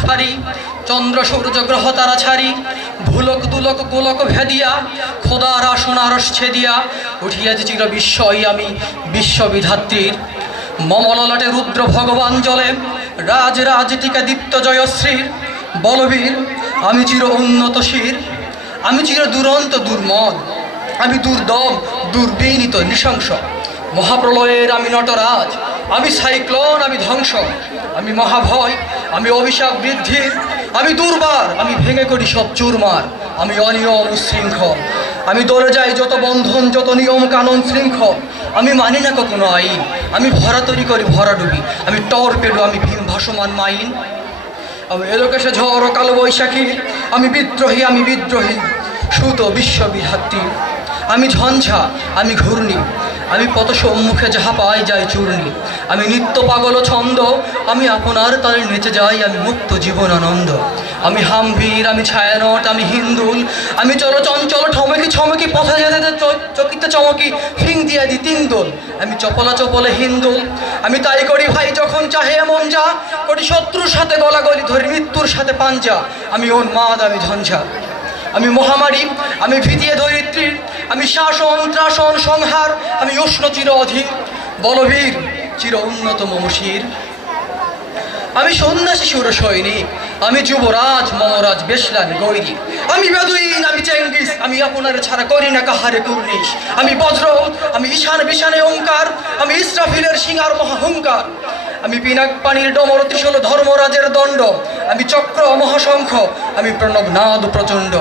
ফারি চন্দ্র সূর্য গ্রহ তারা ছাড়ি ভুলক দুলক গোলক ভেদিয়া খোদার আসন আরশ ছেদিয়া উঠিয়াছি চির বিস্ময় আমি বিশ্ববিধাত্রীর মমললাটে রুদ্র ভগবান জলে রাজ রাজ টিকা দীপ্ত জয়শ্রীর বলবীর আমি চির উন্নত শির আমি চির দুরন্ত দুর্মদ আমি দুর্দম দুর্বিনীত নৃশংস মহাপ্রলয়ের আমি নটরাজ আমি সাইক্লোন আমি ধ্বংস আমি মহাভয় আমি অভিশাপ বৃদ্ধির আমি দুর্বার আমি ভেঙে করি সব চুরমার আমি অনিয়ম উশৃঙ্খল আমি দৌড়ে যাই যত বন্ধন যত নিয়ম কানুন শৃঙ্খল আমি মানি না কখনো আইন আমি ভরা তৈরি করি ভরাডুবি আমি টর্পেডো আমি ভীম ভাসমান মাইন আমি এলোকেশে ঝড় ও কালো বৈশাখী আমি বিদ্রোহী সুত বিশ্ববিধাত্রী আমি ঝঞ্ঝা আমি ঘূর্ণি আমি পত সম্মুখে যাহা পাই যাই চূর্ণি আমি নিত্য পাগল ছন্দ আমি আপনার তালে নেচে যাই আমি মুক্ত জীবন আনন্দ আমি হামভীর আমি ছায়ানট আমি হিন্দুল আমি চলচঞ্চল ঠমকি ছমকি পথে যেতে চকিতে চমকি ফিং দিয়া দি তিন দোল আমি চপলা চপলে হিন্দুল আমি তাই করি ভাই যখন চাহে এমন যা করি শত্রুর সাথে গলাগলি ধরি মৃত্যুর সাথে পাঞ্জা আমি উন্মাদ আমি ঝঞ্ঝা আমি মহামারী আমি ভীতিয়ে ধরিত্রীর আমি শাসন ত্রাসন সংহার আমি উষ্ণ চির অধীর বলবীর চির উন্নত মমশির আমি সন্ন্যাসী সুর সৈনিক আমি যুবরাজ মমরাজ বেশলান গৈরিক আমি বেদুইন আমি চেঙ্গিস আমি আপনার ছাড়া করি না কাহারে কুর্নিশ আমি বজ্র আমি ঈশান বিশানে ওঙ্কার আমি ইসরাফিলের সিঙ্গার মহাহুঙ্কার আমি পিনাক পানির ডমর ত্রিশূল ধর্মরাজের দণ্ড আমি চক্র মহাশঙ্খ আমি প্রণবনাদ প্রচণ্ড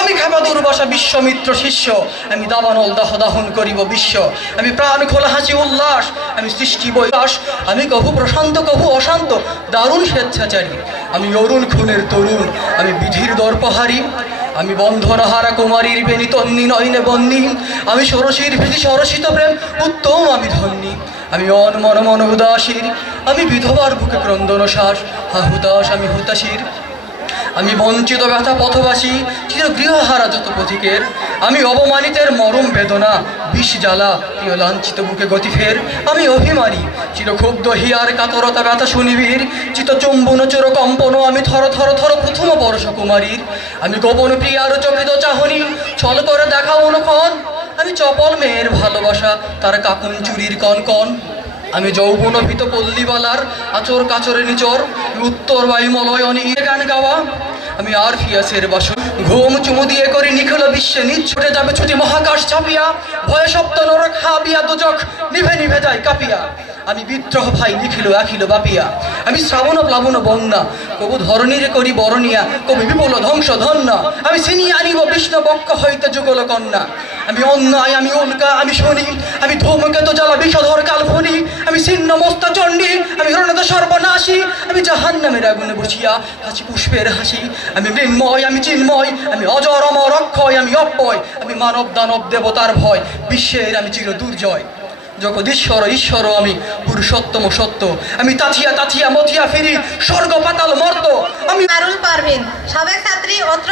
আমি খেপা দুর্বাসা বিশ্বমিত্র শিষ্য আমি দাবানল দাহ দাহন করিব বিশ্ব আমি প্রাণ খোলা হাসি উল্লাস আমি সৃষ্টি বৈলাস আমি কভু প্রশান্ত কভু অশান্ত দারুণ স্বেচ্ছাচারী আমি অরুণ খুনের তরুণ আমি বিধির দর্পহারী আমি বন্ধনহারা কুমারীর বেনি তন্নি নয়নে বন্নি আমি ষোড়শীর ভীতি সরসিত প্রেম উত্তম আমি ধন্যী আমি অনমন মন উদাসীর আমি বিধবার বুকে ক্রন্দন শ্বাস হুতাশ আমি হুতাশীর আমি বঞ্চিত ব্যথা পথবাসী চির গৃহহারা যত পথিকের আমি অবমানিতের মরম বেদনা বিষ জ্বালা প্রিয় লাঞ্ছিত বুকে গতি ফের আমি অভিমানী চিরক্ষুব্ধ হিয়ার কাতরতা ব্যথা শুনিবীর চিত চুম্বন চোর কম্পন আমি থর থর থর প্রথম বর্ষ কুমারীর আমি গোপন প্রিয়ার চকিত চাহনি ছল করে দেখা অনুক্ষণ আমি চপল মেয়ের ভালোবাসা তার কাকুন চুরির কনকন আমি যৌবন ভীত পল্লীবালার আচর কাচরে নিচর উত্তর বায়ুমলয় অনিয়ে গান গাওয়া আমি আর ফিয়াসের বাসন ঘুম চুমু দিয়ে করি নিখল বিশ্বে নিজ ছুটে যাবে ছুটি মহাকাশ ছাপিয়া ভয়ে সপ্ত নরক হাবিয়া দুজক নিভে নিভে যায় কাঁপিয়া আমি বিদ্রোহ ভাই নিখিল আখিল বাপিয়া আমি শ্রাবণ প্লাবন বন্যা কবু ধরণীরে করি বরণিয়া কবি বিপুল ধ্বংস ধন্যা আমি ছিনিয়ে আনিব বিষ্ণু বক্ষ হইতে যুগল কন্যা আমি অন্যায় আমি উল্কা আমি শনি আমি ধূমকেতু জ্বালা বিষধর কালফনি আমি ছিন্ন মস্ত চণ্ডী আমি রণদ সর্বনাশী আমি জাহান্নামের আগুনে বসিয়া হাসি পুষ্পের হাসি আমি মৃন্ময় আমি চিন্ময় আমি অজর অমর অক্ষয় আমি অব্যয় আমি মানব দানব দেবতার ভয় বিশ্বের আমি চির দুর্জয় জগদীশ্বর ঈশ্বর আমি পুরুষোত্তম সত্য আমি তাথিয়া তাথিয়া মথিয়া ফিরি স্বর্গ পাতাল মর্ত আমি পারুল পারভিন সাবেক ছাত্রী অত্র